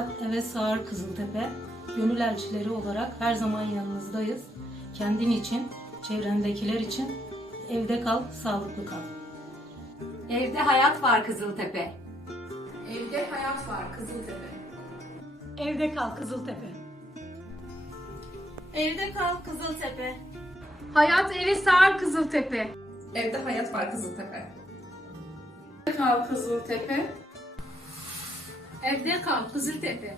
Eve Sağır Kızıltepe, gönül elçileri olarak her zaman yanınızdayız. Kendin için, çevrendekiler için evde kal, sağlıklı kal. Evde hayat var Kızıltepe. Evde hayat var Kızıltepe. Evde kal Kızıltepe. Evde kal Kızıltepe. Hayat evi sağır Kızıltepe. Evde hayat var Kızıltepe. Kal Kızıltepe. Evde kal Kızıltepe.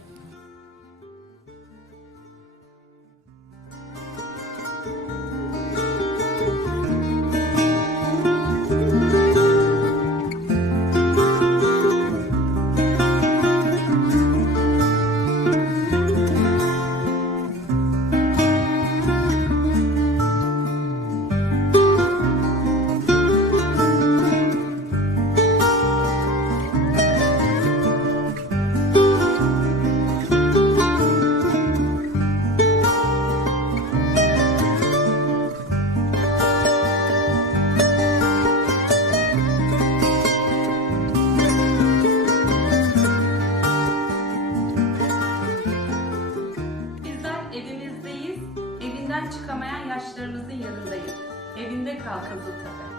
Çıkamayan yaşlarımızın yanındayız. Evinde kal Kızıltepe.